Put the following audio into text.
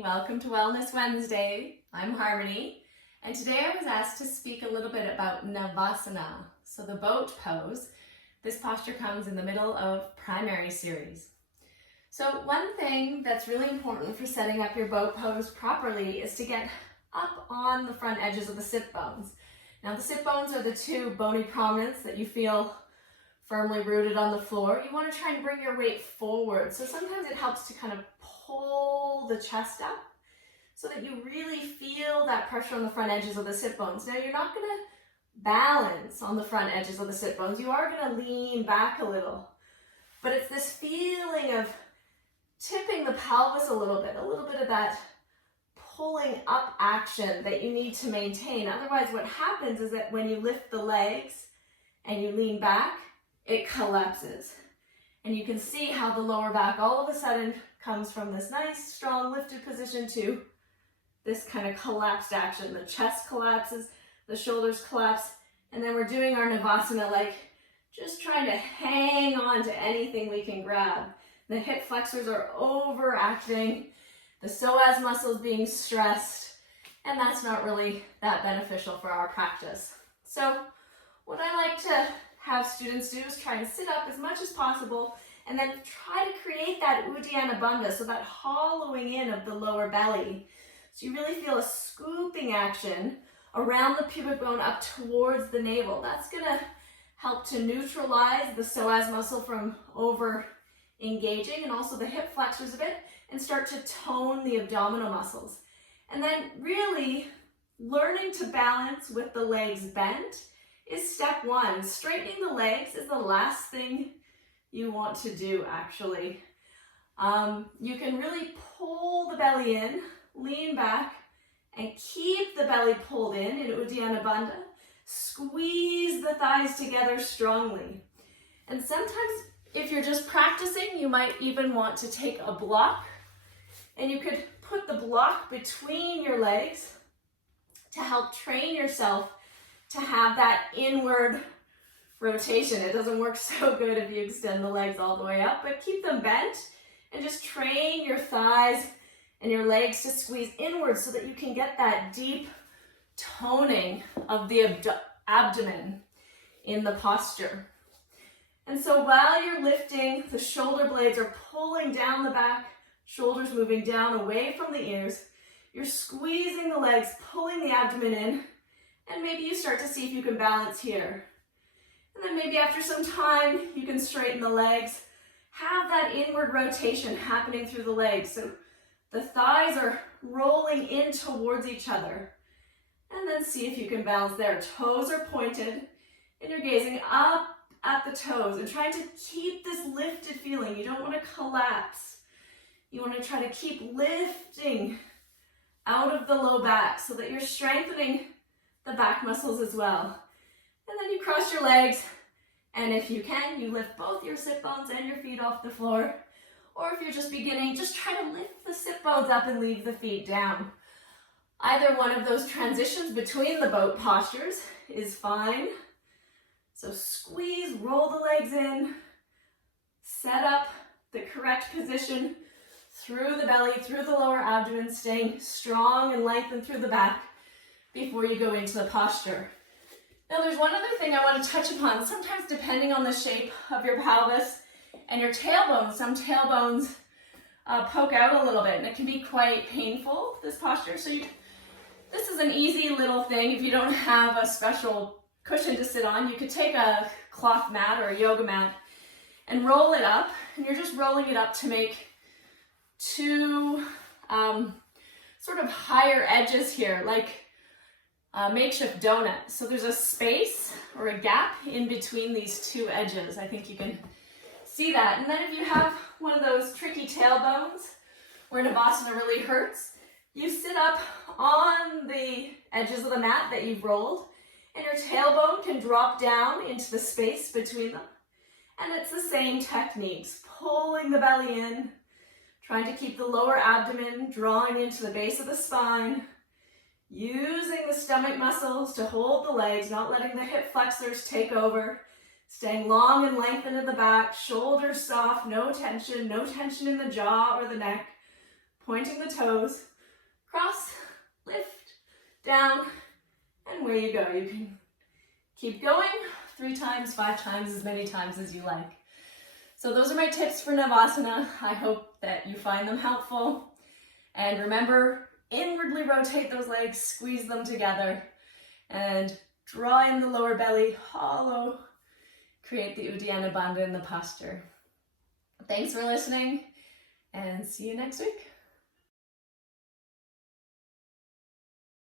Welcome to Wellness Wednesday. I'm Harmony, and today I was asked to speak a little bit about Navasana, so the boat pose. This posture comes in the middle of primary series. So one thing that's really important for setting up your boat pose properly is to get up on the front edges of the sit bones. Now the sit bones are the two bony prominence that you feel firmly rooted on the floor. You want to try and bring your weight forward. So sometimes it helps to kind of pull the chest up so that you really feel that pressure on the front edges of the sit bones. Now you're not going to balance on the front edges of the sit bones. You are going to lean back a little. But it's this feeling of tipping the pelvis a little bit of that pulling up action that you need to maintain. Otherwise what happens is that when you lift the legs and you lean back, it collapses. And you can see how the lower back all of a sudden comes from this nice, strong, lifted position to this kind of collapsed action. The chest collapses, the shoulders collapse, and then we're doing our Navasana, like just trying to hang on to anything we can grab. The hip flexors are overacting, the psoas muscles being stressed, and that's not really that beneficial for our practice. So what I like to have students do is try and sit up as much as possible and then try to create that Uddiyana Bandha, so that hollowing in of the lower belly. So you really feel a scooping action around the pubic bone up towards the navel. That's going to help to neutralize the psoas muscle from over engaging, and also the hip flexors a bit, and start to tone the abdominal muscles. And then really learning to balance with the legs bent is step one. Straightening the legs is the last thing you want to do, actually. You can really pull the belly in, lean back, and keep the belly pulled in Uddiyana Bandha. Squeeze the thighs together strongly. And sometimes if you're just practicing, you might even want to take a block, and you could put the block between your legs to help train yourself to have that inward rotation. It doesn't work so good if you extend the legs all the way up, but keep them bent and just train your thighs and your legs to squeeze inward so that you can get that deep toning of the abdomen in the posture. And so while you're lifting, the shoulder blades are pulling down the back, shoulders moving down away from the ears. You're squeezing the legs, pulling the abdomen in, and maybe you start to see if you can balance here. And then maybe after some time, you can straighten the legs. Have that inward rotation happening through the legs. So the thighs are rolling in towards each other. And then see if you can balance there. Toes are pointed, and you're gazing up at the toes and trying to keep this lifted feeling. You don't want to collapse. You want to try to keep lifting out of the low back so that you're strengthening the back muscles as well. And then you cross your legs, and if you can, you lift both your sit bones and your feet off the floor. Or if you're just beginning, just try to lift the sit bones up and leave the feet down. Either one of those transitions between the boat postures is fine. So squeeze, roll the legs in, set up the correct position through the belly, through the lower abdomen, staying strong and lengthened through the back before you go into the posture. Now there's one other thing I want to touch upon. Sometimes depending on the shape of your pelvis and your tailbone, some tailbones poke out a little bit, and it can be quite painful, this posture. So this is an easy little thing. If you don't have a special cushion to sit on, you could take a cloth mat or a yoga mat and roll it up, and you're just rolling it up to make two sort of higher edges here, like a makeshift donut. So there's a space or a gap in between these two edges. I think you can see that. And then if you have one of those tricky tailbones where Navasana really hurts, you sit up on the edges of the mat that you've rolled, and your tailbone can drop down into the space between them. And it's the same techniques, pulling the belly in, trying to keep the lower abdomen drawing into the base of the spine, using the stomach muscles to hold the legs, not letting the hip flexors take over, staying long and lengthened in the back, shoulders soft, no tension in the jaw or the neck, pointing the toes, cross, lift, down, and where you go. You can keep going 3 times, 5 times, as many times as you like. So those are my tips for Navasana. I hope that you find them helpful. And remember, inwardly rotate those legs, squeeze them together, and draw in the lower belly, hollow. Create the Uddiyana Bandha in the posture. Thanks for listening, and see you next week.